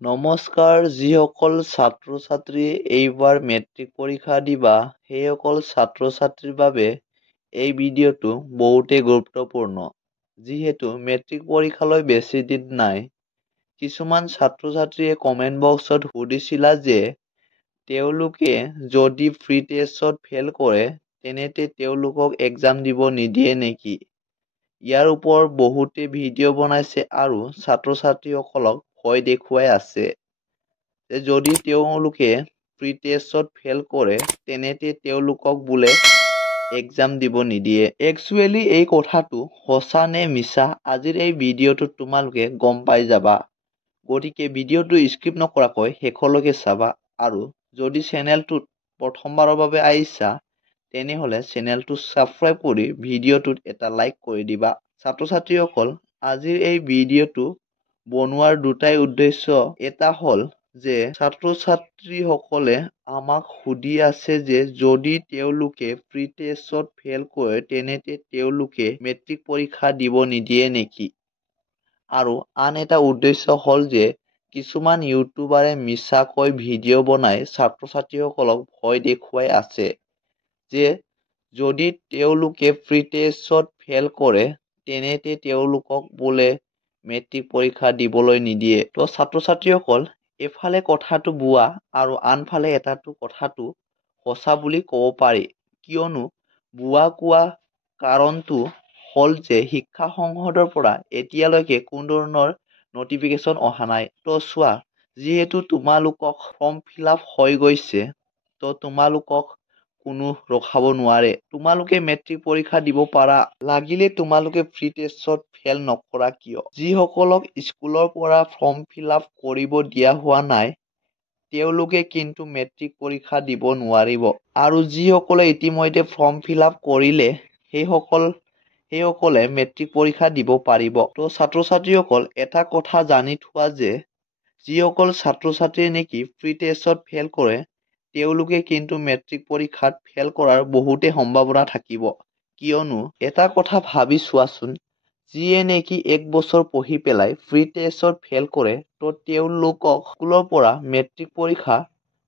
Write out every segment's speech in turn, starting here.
নমস্কাৰ যিসকল ছাত্ৰ ছাত্ৰীয়ে এইবাৰ মেট্ৰিক পৰীক্ষা দিবা সেইসকল ছাত্ৰ ছাত্ৰীৰ বাবে এই ভিডিঅ'টো বহুতেই গুৰুত্বপূৰ্ণ যিহেতু মেট্ৰিক পৰীক্ষালৈ বেছি দিন নাই। কিছুমান ছাত্ৰ ছাত্ৰীয়ে কমেন্ট বক্সত সুধিছিলা যে তেওঁলোকে যদি ফ্ৰী টেষ্টত ফেল কৰে তেন্তে তেওঁলোকক এক্সাম দিব নিদিয়ে নেকি। ইয়াৰ ওপৰত বহুতে ভিডিঅ' বনাইছে আৰু ছাত্ৰ ছাত্ৰীসকলক ভয় দেখুৱাই আছে যে যদি তেওঁলোকে প্ৰি টেষ্টত ফেল কৰে তেন্তে তেওঁলোকক বোলে এক্সাম দিব নিদিয়ে। একচুৱেলি এই কথাটো সঁচা নে মিছা আজিৰ এই ভিডিঅ'টোত তোমালোকে গম পাই যাবা। গতিকে ভিডিঅ'টো স্কিপ নকৰাকৈ শেষলৈকে চাবা আৰু যদি চেনেলটোত প্ৰথমবাৰৰ বাবে আহিছা তেনেহলে চেনেলটো সাবস্ক্ৰাইব কৰি ভিডিঅ'টোত এটা লাইক কৰি দিবা। ছাত্ৰ ছাত্ৰীসকল আজিৰ এই ভিডিঅ'টো বনোৱাৰ দুটাই উদ্দেশ্য। এটা হ'ল যে ছাত্ৰ ছাত্ৰীসকলে আমাক সুধি আছে যে যদি তেওঁলোকে প্ৰি টেষ্টত ফেল কৰে তেন্তে তেওঁলোকে মেট্ৰিক পৰীক্ষা দিব নিদিয়ে নেকি। আৰু আন এটা উদ্দেশ্য হ'ল যে কিছুমান ইউটিউবাৰে মিছাকৈ ভিডিঅ' বনাই ছাত্ৰ ছাত্ৰীসকলক ভয় দেখুৱাই আছে যে যদি তেওঁলোকে প্ৰি টেষ্টত ফেল কৰে তেন্তে তেওঁলোকক বোলে মেট্ৰিক পৰীক্ষা দিবলৈ নিদিয়ে। তো ছাত্ৰ ছাত্ৰীসকল এফালে কথাটো বুৱা আৰু আনফালে কথাটো সঁচা বুলি ক'ব পাৰি। কিয়নো বুৱা কোৱা কাৰণটো হ'ল যে শিক্ষা সংসদৰ পৰা এতিয়ালৈকে কোনো ধৰণৰ নটিফিকেশ্যন অহা নাই। তো চোৱা যিহেতু তোমালোকক ফৰ্ম ফিলআপ হৈ গৈছে তো তোমালোকক কোনো ৰখাব নোৱাৰে। তোমালোকে মেট্ৰিক পৰীক্ষা দিব পাৰা লাগিলে তোমালোকে প্ৰি টেষ্টত ফেল নকৰা কিয়। যিসকলক স্কুলৰ পৰা ফৰ্ম ফিলআপ কৰিব দিয়া হোৱা নাই তেওঁলোকে কিন্তু মেট্ৰিক পৰীক্ষা দিব নোৱাৰিব আৰু যিসকলে ইতিমধ্যে ফৰ্ম ফিলআপ কৰিলে সেইসকলে মেট্ৰিক পৰীক্ষা দিব পাৰিব। তো ছাত্ৰ ছাত্ৰীসকল এটা কথা জানি থোৱা যে যিসকল ছাত্ৰ ছাত্ৰীয়ে নেকি প্ৰি টেষ্টত ফেল কৰে তেওঁলোকে কিন্তু মেট্ৰিক পৰীক্ষাত ফেল কৰাৰ বহুতে সম্ভাৱনা থাকিব। কিয়নো এটা কথা ভাবি চোৱাচোন যিয়ে নেকি এক বছৰ পঢ়ি পেলাই প্ৰি টেষ্টত ফেল কৰে তো তেওঁলোকক স্কুলৰ পৰা মেট্ৰিক পৰীক্ষা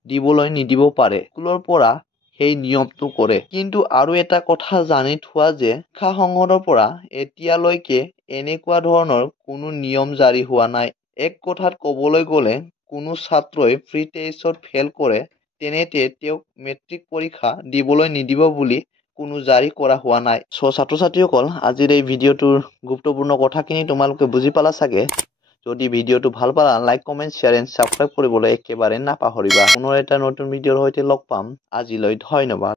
দিবলৈ নিদিব পাৰে। স্কুলৰ পৰা সেই নিয়মটো কৰে। কিন্তু আৰু এটা কথা জানি থোৱা যে শিক্ষা সংসদৰ পৰা এতিয়ালৈকে এনেকুৱা ধৰণৰ কোনো নিয়ম জাৰি হোৱা নাই। এক কথাত ক'বলৈ গ'লে কোনো ছাত্ৰই প্ৰি টেষ্টত ফেল কৰে তেন্তে তেওঁক মেট্ৰিক পৰীক্ষা দিবলৈ নিদিব বুলি কোনো জাৰি কৰা হোৱা নাই। ছাত্ৰ ছাত্ৰীসকল আজিৰ এই ভিডিঅ'টোৰ গুৰুত্বপূৰ্ণ কথাখিনি তোমালোকে বুজি পালা চাগে। যদি ভিডিঅ'টো ভাল পালা like comment share and subscribe কৰিবলৈ একেবাৰে নাপাহৰিবা। পুনৰ এটা নতুন ভিডিঅ'ৰ সৈতে লগ পাম। আজিলৈ ধন্যবাদ।